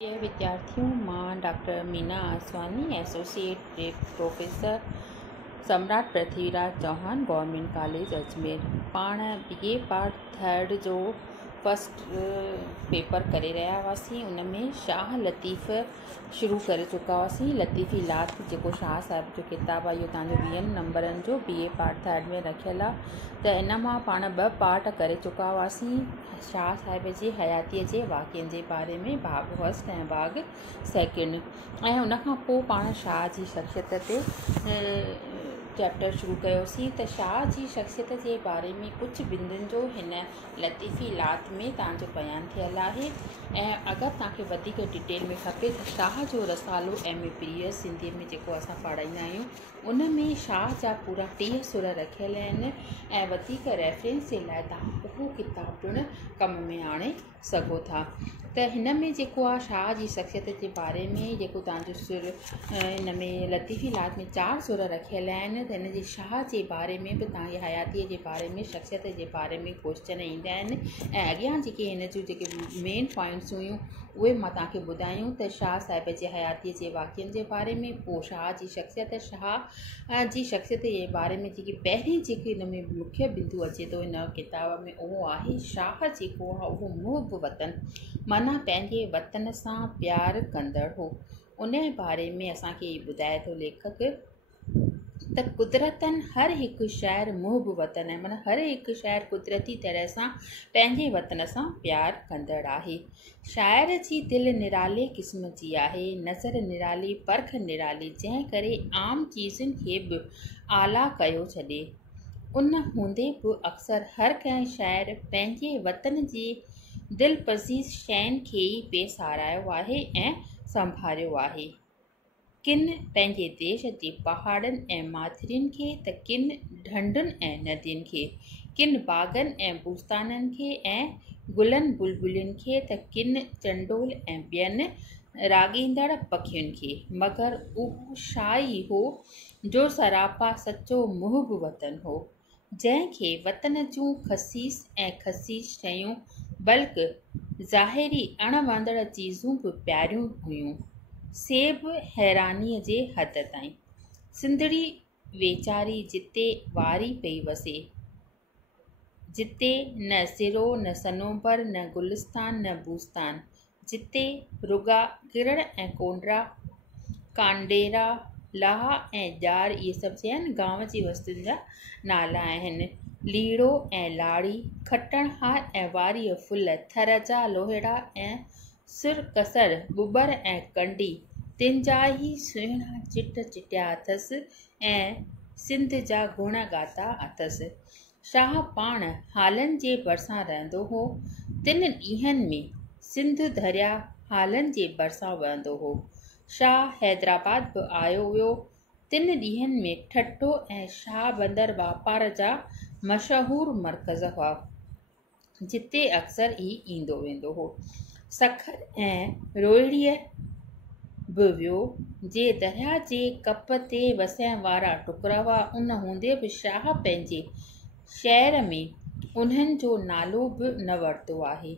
प्रिय विद्यार्थियों, मां doctor Meena Aswani, associate professor, Samrat Prithviraj Chauhan, government college Ajmer. पाण BA पार्ट 3 जो फर्स्ट पेपर करे रहा हुआसीं। उन में शाह लतीफ़ शुरू करे चुका हुआसीं। लतीफ़ी लात जेको शाह साहिब जो किताबु आहे, इहो तव्हांजो 20 नंबरनि जो BA पार्ट 3 में रखियलु आहे। त इन मां पाण 2 पार्ट करे चुका हुआसीं। शाह साहिब जी हयातीअ जे वाक़िअनि जे बारे में भाग फर्स्ट ऐं भाग सेकेंड, ऐं उनखां पोइ पाण शाह जी शख़्सियत ते चैप्टर शुरू कयोसीं। त शाह जी शख़्सियत जे बारे में कुझु बिंदुनि जो हिन लतीफ़ी लात में तव्हांजो बयानु थियलु आहे। ऐं अगरि तव्हांखे वधीक डिटेल में खपे त शाह जो रसालो MA प्रीवियस सिंधीअ में जेको असां पढ़ाईंदा आहियूं, उन में शाह जा पूरा 30 सुर रखियल आहिनि। ऐं वधीक रेफरेंस जे लाइ तव्हां उहो किताबु पिणु कम में आणे सघो था। त हिन में जेको आहे शाह जी शख़्सियत जे बारे में जेको तव्हांजो सुर हिन में लतीफ़ी लात में 4 सुर रखियल आहिनि। त हिन जे शाह जे बारे में बि तव्हांजी हयातीअ जे बारे में, शख़्सियत जे बारे में क्वेश्चन ईंदा आहिनि। ऐं अॻियां जेके हिन जूं जेके मेन पॉइंट्स हुयूं उहे मां तव्हांखे ॿुधायूं। त शाह साहिब जे हयातीअ जे वाक़िअनि जे बारे में, पोइ शाह जी शख़्सियत, शाह जी शख़्सियत जे बारे में जेकी पहिरीं जेके हिन में मुख्य बिंदु अचे थो हिन किताब में, उहो आहे शाह जेको आहे उहो मुहिब वतन, माना पंहिंजे वतन सां प्यारु कंदड़ हो। उन जे बारे में असांखे ॿुधाए थो लेखक त कुदरतन हर हिकु शाइर मुहिब वतन आहे, माना हर हिकु शाइर कुदरती तरह सां पंहिंजे वतन सां प्यारु कंदड़ आहे। शाइर जी दिलि निराले क़िस्म जी आहे, नज़र निराली, परख निराली, जंहिं करे आम चीज़ुनि खे बि आला कयो छॾे। उन हूंदे बि अक्सर हर कंहिं शाइर पंहिंजे वतन जे दिलपज़ीज़ शयुनि खे ई पेश आरायो आहे ऐं संभालियो आहे। किन पंहिंजे देश जे पहाड़नि ऐं माथिरियुनि खे, त किन ढंढुनि ऐं नदियुनि खे, किन बाग़नि ऐं बुस्ताननि खे ऐं गुलनि बुलबुलनि खे, त किन चंडोल ऐं ॿियनि राॻींदड़ पखियुनि खे। मगर उहो शाह ई हो जो सरापा सचो मुहिब वतन हो, जंहिंखे वतन जूं ख़सीस ऐं ख़सीस शयूं बल्कि ज़ाहिरी अणवंदड़ चीज़ूं बि प्यारियूं हुयूं, सेब हैरानीअ जे हद ताईं। सिंधड़ी वेचारी जिते वारी पई वसे, जिते न सिरो न सनोबर न गुलिस्तान न बूस्तान, जिते रुगा किरण ऐं कोंडरा, कांडेरा, लाहा ऐं ॼार, इहे सभु जे आहिनि गांव जी वस्तुनि जा नाला आहिनि। लीड़ो ऐं लाड़ी, खटणहार ऐं वारीअ फुल, थर जा लोहेड़ा ऐं सुरकसर, बुबर ऐं कंडी, तिन जा ई सुहिणा चिट चिटिया अथसि ऐं सिंध जा गुण ॻाता अथसि। शाह पाण हालनि जे भरिसां रहंदो हो। 3 ॾींहंनि में सिंध दरिया हालनि जे भरिसां वहंदो हो। शाह हैदराबाद बि आयो वियो। 3 ॾींहंनि में ठट्टो ऐं शाह बंदर वापार जा मशहूरु मर्कज़ हुआ, जिते अक्सर ई ईंदो वेंदो हो। सखर ऐं रोहिड़ीअ बि वियो, जे दरिया जे कप ते वसण वारा टुकरा हुआ। उन हूंदे बि शाह पंहिंजे शहर में उन्हनि जो नालो बि न वरितो आहे।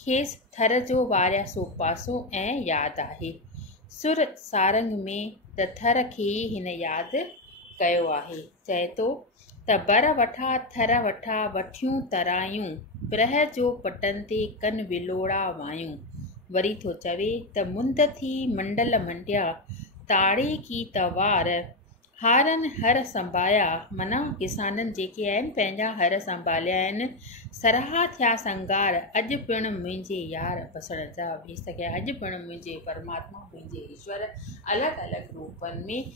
खेसि थर जो वारियासो पासो ऐं यादि आहे। सुर सारंग में त थर खे ई हिन यादि कयो आहे। चए थो त बर वठा थर वठा वठियूं तरायूं, प्रह जो पटनि ते कन विलोड़ा वायूं। वरी थो चवे त मुंद थी मंडल मंडिया, ताड़े की तवार, हारनि हर संभाया, माना किसाननि जेके आहिनि पंहिंजा हर संभालिया आहिनि। सराहा थिया संगार, अॼु पिणु मुंहिंजे यार बसण जा वेही सघिया, अॼु पिणु मुंहिंजे परमात्मा, मुंहिंजे ईश्वर अलॻि अलॻि रूपनि में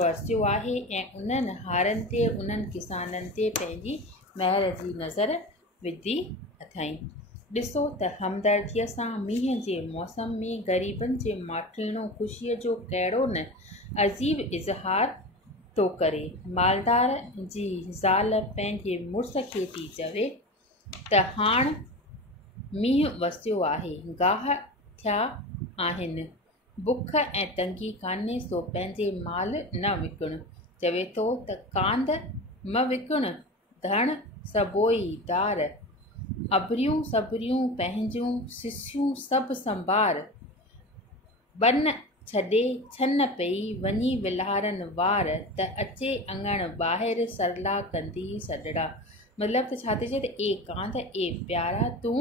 वसियो आहे ऐं उन्हनि हारनि ते, उन्हनि किसाननि ते पंहिंजी महिर जी नज़र विधी अथई। ॾिसो त हमदर्दीअ सां मींहं जे मौसम में ग़रीबनि जे माठीणो ख़ुशीअ जो कहिड़ो न अजीब इज़हार थो करे। मालदार जी ज़ाल पंहिंजे मुड़ुस खे थी चवे त हाण मींहुं वसियो आहे, गाह थिया आहिनि, बुख ऐं तंगी कान्हे, सो पंहिंजे माल न विकिण। चवे थो त कांद म विकिण, धण सबोई दार, अबरियूं सबरियूं पंहिंजूं सिसियूं सभु संभार, बन छॾे छन पई वञी विल्हारनि वार त अचे अङण ॿाहिरि सरला कंदी सॾड़ा। मतिलबु त छा थी चए त ए कांध ए प्यारा तूं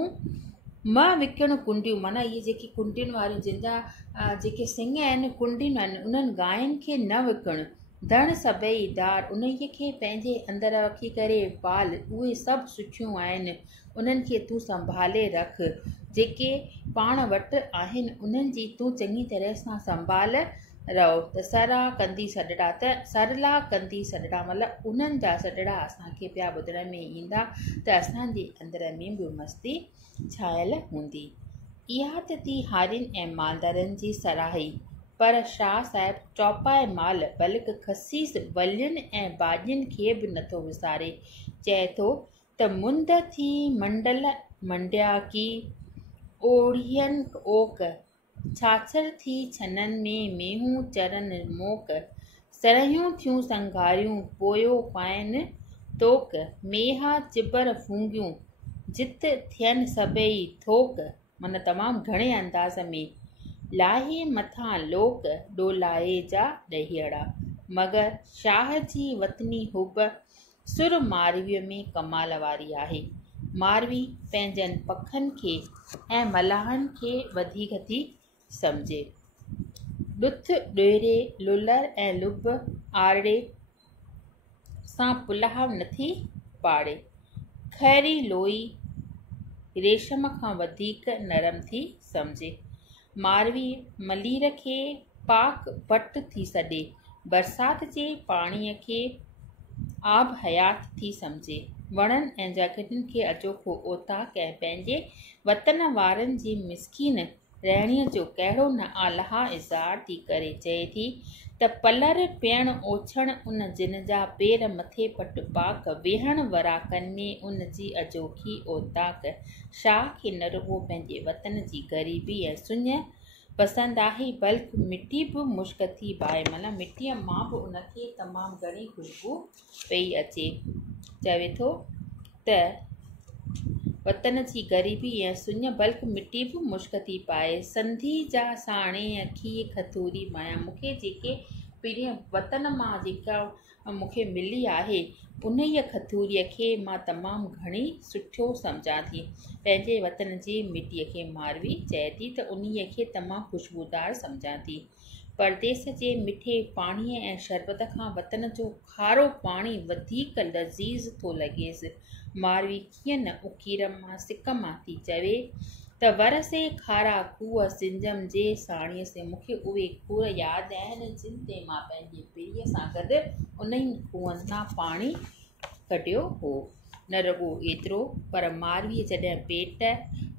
मां विकिण कुंडियूं, माना इहे जेकी कुंडियुनि वारियूं जंहिंजा जेके सिंग आहिनि कुंडियूं आहिनि उन्हनि गांयुनि खे न विकिण। धण सभई दार उन्हीअ खे पंहिंजे अंदरि रखी करे पाल, उहे सभु सुठियूं आहिनि, उन्हनि खे तूं संभाले रख। जेके पाण वटि आहिनि उन्हनि जी तूं चङी तरह सां संभाल रहो। त सरला कंदी सॾड़ा मतिलबु उन्हनि जा सॾड़ा असांखे पिया ॿुधण में ईंदा त असांजे अंदर में बि मस्ती छायल हूंदी। इहा त थी हारियुनि ऐं मालदारनि जी सराही, पर शाह साहिब चौपाए माल बल्कि खसीस वलियुनि ऐं भाॼियुनि खे बि नथो विसारे। चए थो त मुंद थी मंडल मंडिया की ओढ़ियनि ओक, छाछर थी छननि में मेहूं चरनि मोक, सरहियूं थियूं संघारियूं पोयो पाइनि तोक, मेहा चिबर फूंगियूं जित थियनि सभई थोक। माना तमामु घणे अंदाज़ में लाहे मथां लोक डोलाए जा ॾहियड़ा। मगर शाह जी वतनी हुब सुर मारवीअ में कमाल वारी आहे। मारवी पंहिंजनि पखनि खे ऐं मलाहनि खे वधीक थी सम्झे। ॾुथ ॾोरे लुलर ऐं लुभ आड़े सां पुलाव नथी पाड़े। खैरी लोई रेशम खां वधीक नरम थी सम्झे। मारवी मलीर खे पाक पट थी सॾे, बरसाति जे पाणीअ खे आब हयात थी सम्झे। वणनि ऐं जॻहियुनि खे अॼोको ओताक ऐं पंहिंजे वतन वारनि जी मिसकीन रहणीअ जो कहिड़ो न आला इज़हार थी करे। चए थी त पलर पियण ओछण उन जिन जा पेर मथे पट पाक, वेहण वराकनि में उन जी अजोखी ओताक। शाह खे न रुॻो पंहिंजे वतन जी ग़रीबी ऐं सुञ पसंदि आहे, बल्कि मिटी बि मुश्क थी बाहे, माना मिटीअ मां बि उनखे तमामु घणी ख़ुशबू पई अचे। चवे थो त वतन जी ग़रीबी ऐं सुञ बल्कि मिटी बि मुश्क थी पाए। संधी जा साणे अखी खथूरी माया, मूंखे जेके पहिरीं वतन मां जेका मूंखे मिली आहे उन ई खथूरीअ खे मां तमामु घणी सुठो सम्झां थी। पंहिंजे वतन जी मिटीअ खे मारवी चए थी त उन्हीअ खे तमामु ख़ुशबूदार सम्झां थी। परदेस जे मिठे पाणीअ ऐं शरबत खां वतन जो खारो पाणी वधीक लज़ीज़ थो लॻेसि। मारवी कीअं न उकीर मां सिक मां थी चवे त वरसे खारा खूह सिंजम जे साणीअ से। मूंखे उहे खूह यादि आहिनि जिन ते मां पंहिंजे पीढ़ीअ सां गॾु उन्हनि खूहनि सां पाणी कढियो हो। न रुॻो एतिरो, पर मारवीअ जॾहिं पेट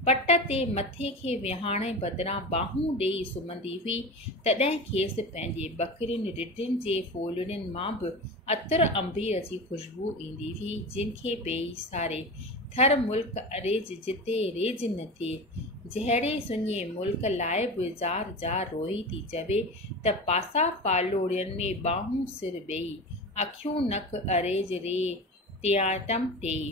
पट ते मथे खे विहाणे बदिरां बाहूं ॾेई सुम्हंदी हुई तॾहिं खेसि पंहिंजे बखरियुनि रिढियुनि जे फोलियुनि मां बि अतर अंबीर जी ख़ुशबू ईंदी हुई, जिन खे पेई सारे थर मुल्क अरेज जिते रेज न थिए। जहिड़े सुञे मुल्क लाइ बि ज़ार ज़ार रोई थी चवे त पासा पालोड़ियुनि में बाहूं सिर ॿेई, अखियूं नक अरेज रे टियाटम टेई।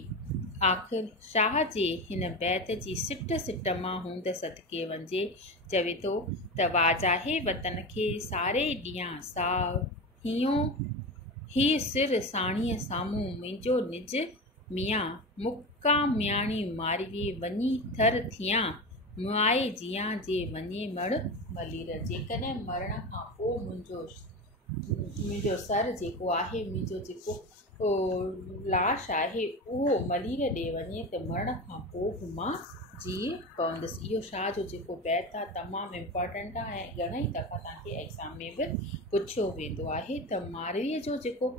आख़िर शाह जे हिन बैत जी सिट सिट मां हूंद सदके वञे। चवे थो त वाजाहे वतन खे सारे ॾींहं साह हियो ही सिर साणीअ साम्हूं मुंहिंजो निज मियां मुका मियाणी मारवी वञी थर थियां मुआए जियां जे वञे मड़ मलीर। जेकॾहिं मरण खां पोइ मुंहिंजो सर जेको आहे, मुंहिंजो जेको लाश आहे उहो मलीर ॾे वञे त मरण खां पोइ बि मां जीअ पवंदसि। इहो शाह जो जेको बैत आहे तमामु इम्पॉर्टेंट आहे ऐं घणेई दफ़ा तव्हांखे एग्ज़ाम में बि पुछियो वेंदो आहे त मारवीअ जो जेको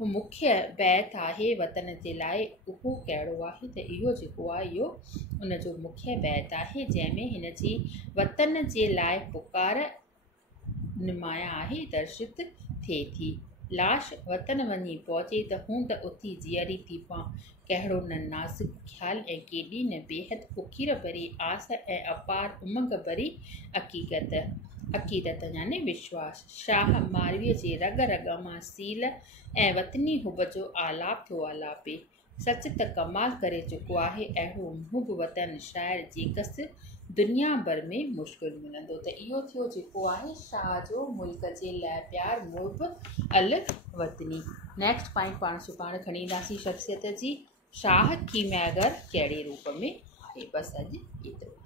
मुख्य बैत आहे वतन जे लाइ उहो कहिड़ो आहे। त इहो जेको आहे इहो उनजो मुख्य बैत आहे जंहिंमें हिन जी वतन जे लाइ पुकार नुमाया आहे दर्शित थिए थी। लाश वतन वञी पहुचे त हूं त उथी जीअरी थी पां, कहिड़ो न नाज़ुक ख़्यालु ऐं केॾी न बेहदि उकीर भरी आस ऐं अपार उमंग भरी अक़ीदत यानी विश्वास। शाह मारवीअ जे रग रग मां सील ऐं वतनी हुब जो आलाप थो आलापे। सच त कमाल करे चुको आहे। अहिड़ो मुंहुं वतन शाइर जेकस दुनिया भर में मुश्किल मिलंदो। त इहो थियो जेको आहे शाह जो मुल्क जे लाइ प्यार मुहिब अल वतनी। नेक्स्ट पॉइंट पाण सुभाणे खणी ईंदासीं शख़्सियत जी। शाह कीमयागर कहिड़े रूप में आहे। बसि अॼु एतिरो।